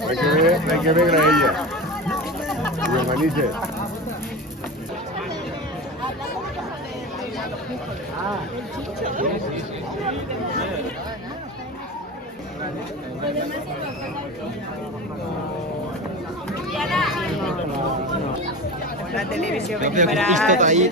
Hay que ver a ella. Y organice. La televisión No creo que esto ahí.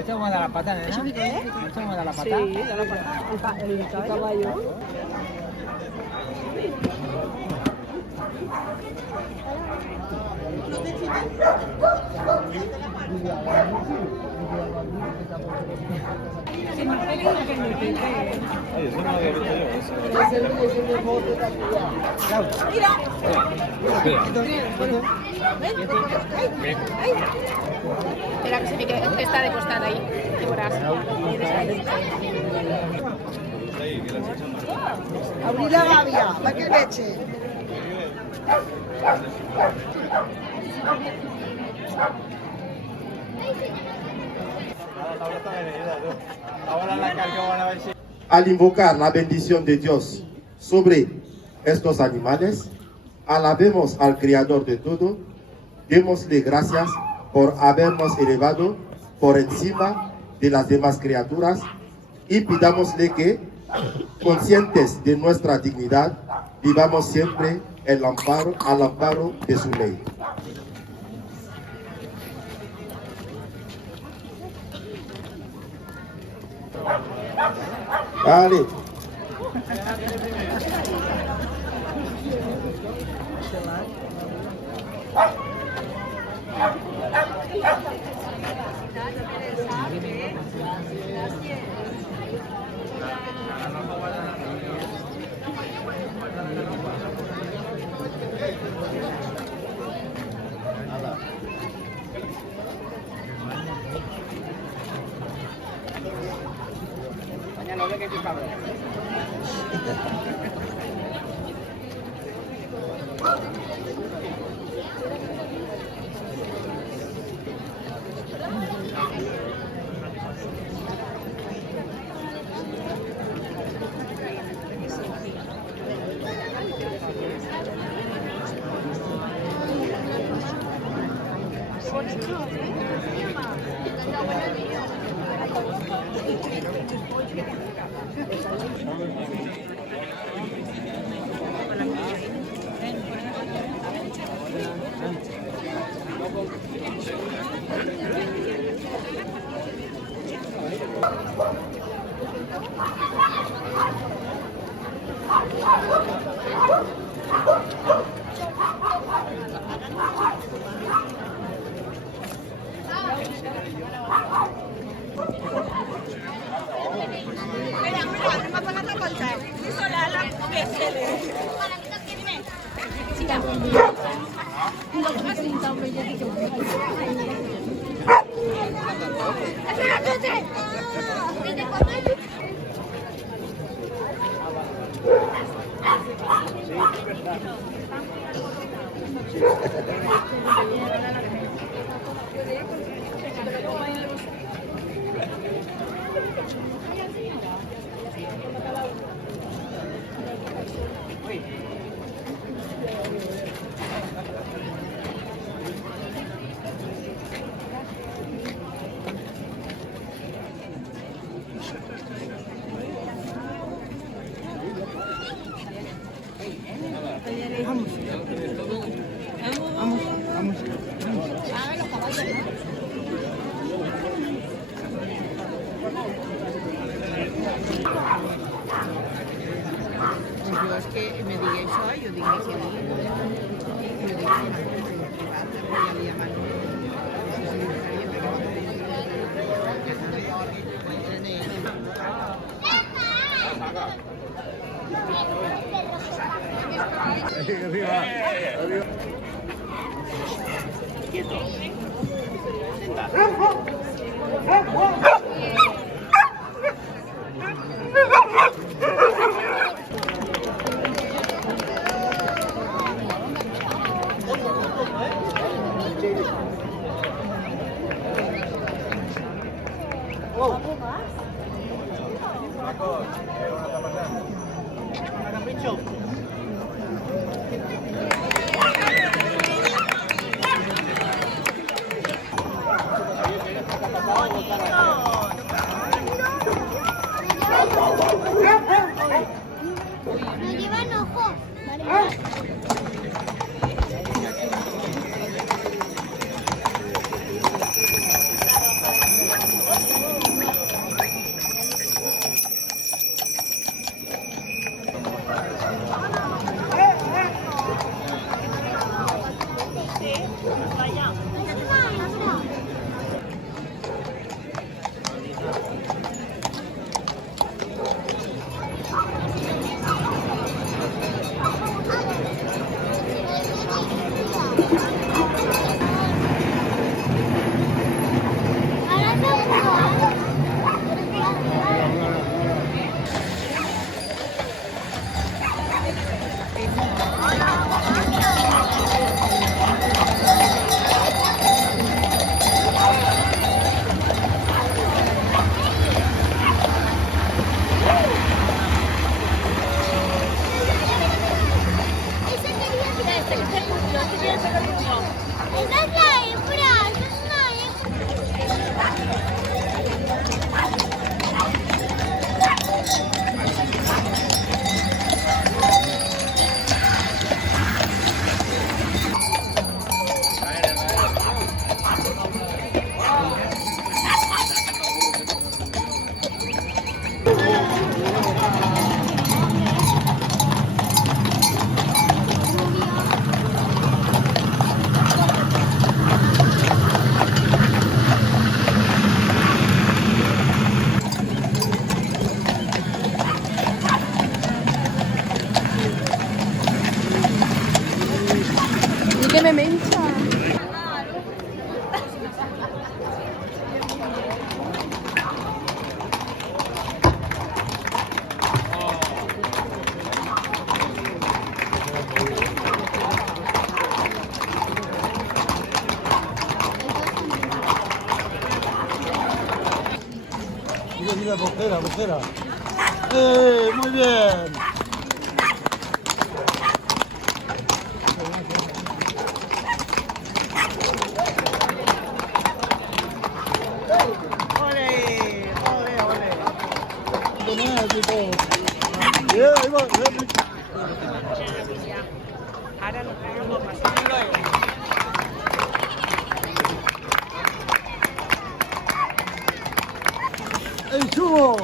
¿Echamos a dar la pata, nena? ¿Eso qué es? ¿Echamos a dar la pata? Sí, da la pata. El caballo. Ay, eso no había visto yo. Espera que se me quede, que está de costada ahí. Y verás. Abrir la gàbia, perquè el veig. Ahora la cargo, van a ver si... Al invocar la bendición de Dios sobre estos animales, alabemos al Creador de todo, démosle gracias por habernos elevado por encima de las demás criaturas y pidámosle que, conscientes de nuestra dignidad, vivamos siempre al amparo de su ley. Vale. Jo és que me digui això, jo dic que sí. Jo dic Me llevan ojo. mira, bojera. Muy bien. Ahora nos traemos más. ¡Ey, subo!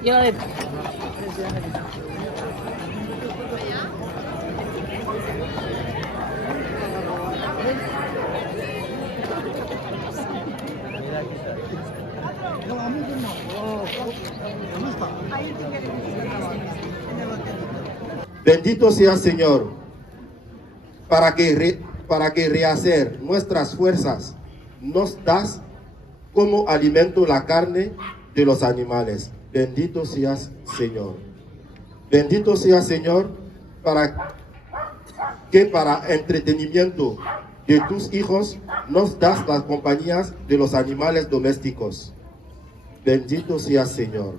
Yo de... Bendito sea Señor, para que rehacer nuestras fuerzas nos das como alimento la carne de los animales. Bendito seas, Señor. Bendito sea, Señor, para que para entretenimiento de tus hijos nos das las compañías de los animales domésticos. Bendito sea, Señor.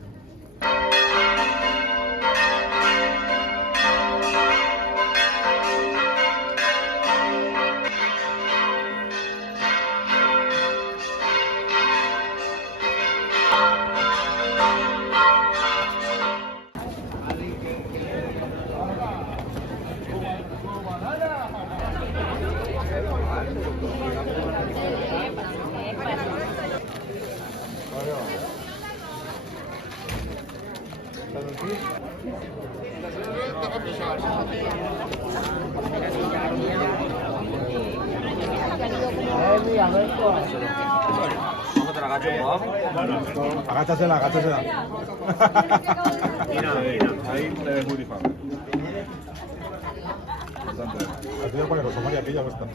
Agáchasela. Mira, ahí te ves muy difícil. Bastante. Aquí le pone Rosa María, que ya no está.